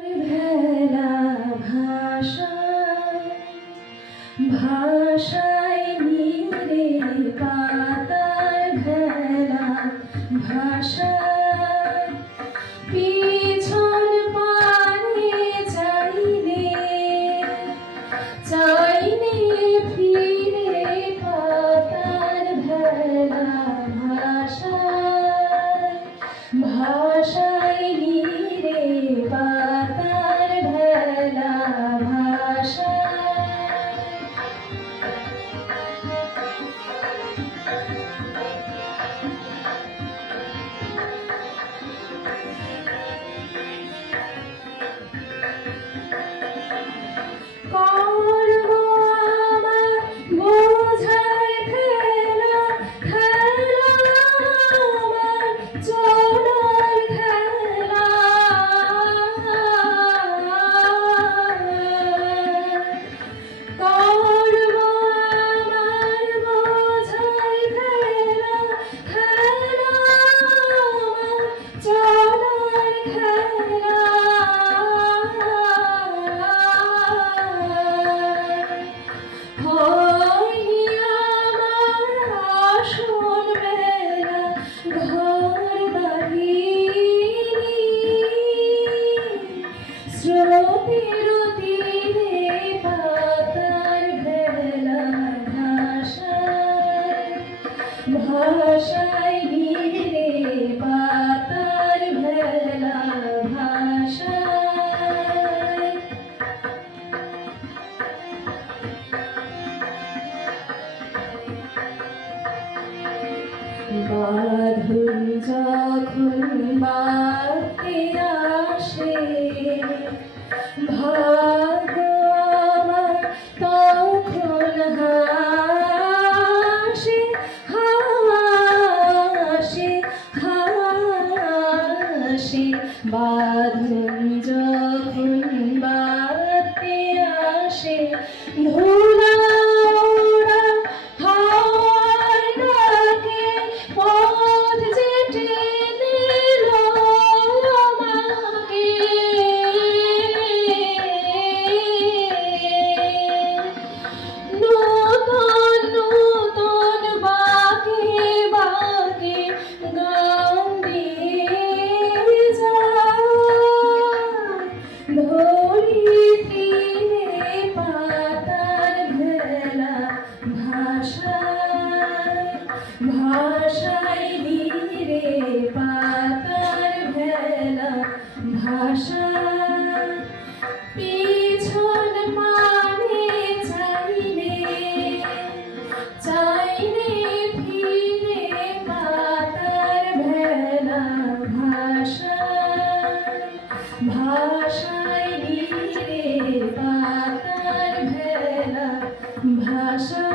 ভেলা ভাষায় ভাষায় নীরে পাতার ভেলা ভাষায় পিছন পানে চাইলে চাইলে ফিরে পাতার ভেলা ভাষায় ভাষায় নীরে পাতার ভেলা ভাষায় করব আমার বোঝাই ফেলা খেলা আমার চলার খেলা করব আমার বোঝাই ফেলা খেলা আমার চলার খেলা হয়নি আমার আসন বেলা ঘর বাড়ি স্রোতের তীরে পাতার ভেলা ভাষায় ভাষায় নীরে পাতার ভেলা ভাষায় বাঁধন যখন বাঁধতে আসে ভাগ্য আমার তখন হাসে হাসে হাসে বাঁধন যখন বাঁধতে আসে ধুলা ওড়া হাওয়ার ডাকে পথ যে টেনে এলো আমাকে নূতন নূতন বাঁকে বাঁকে গান দিয়ে যায় ধরিত্রীরে পাতার ভেলা ভাষায় ভাষায় নীরে পাতার ভেলা ভাষায় পিছন পানে চাইলে চাইলে ফিরে পাতার ভেলা ভাষায় ভাষায় নীরে পাতার ভেলা ভাষা